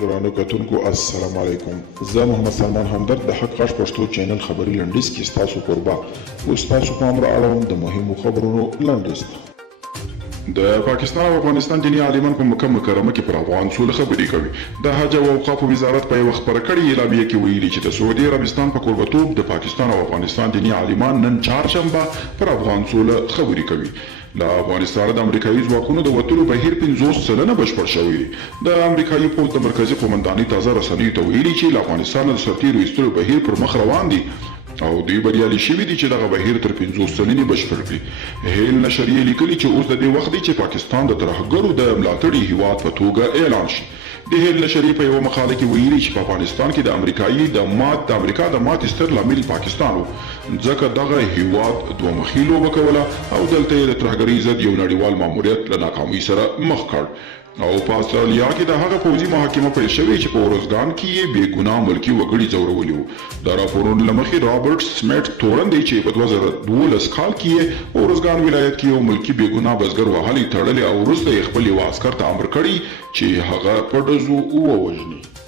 ګرانو کتونکو السلام علیکم. زه محمد سلمان همدرد د حق غږ پښتو چینل خبري لنډیز کې ستاسو کوربه اوس تاسو پام را اړوم د مهمو خبرونو لنډیز ته. د پاکستان او افغانستان دیني عالمان په مکه مکرمه کې پر افغان سوله خبرې کوي. د حج او اوقافو وزارت په یو خبره کړې اعلامیه کې ویلي چې د سعودي عربستان په کوربتوب د پاکستان او افغانستان دیني عالمان نن چهارشنبه پر افغان سوله خبرې کوي. له افغانستان د امریکایي ځواکونو د وتلو بهیر 50 سلنه بشپړ شوی دی. د امریکایي پوځ د مرکزي قومندانۍ تازه رسنیو ته ویلي چې له افغانستان د سرتیرو ایستلو بهیر پر مخ روان دي او دوی بریالي شوي دي چې دغه بهیر تر 50 سلنې بشپړ کړي. هیل نشریې لیکلي چې اوس د دې وخت دی چې پاکستان د ترهګرو د ملاتړي هیواد په توګه اعلان شي. د هیل نشریې په یوه مقاله کې ویلي چې په افغانستان کې د امریکا د ماتې ستر لامل پاکستان و، ځکه دغه هیواد دوه مخي لوبه کوله او دلته یې د ترهګرۍ ضد یو نړیوال ماموریت له ناکامۍ سره مخ کړ. او په استرالیا کې د هغه پوځي محاکمه پیل شوې چې په اورزګان کې یې بې ګناه ملکي وګړي ځورولي وو. د راپورونو له مخې رابرټ سمیټ تورن دی چې په 2012 کال کې یې اورزګان ولایت کې یو ملکي بې ګناه بزګر وهلی تړلی او وروسته یې خپل یو عسکر ته امر کړی چې هغه په ډزو ووژني.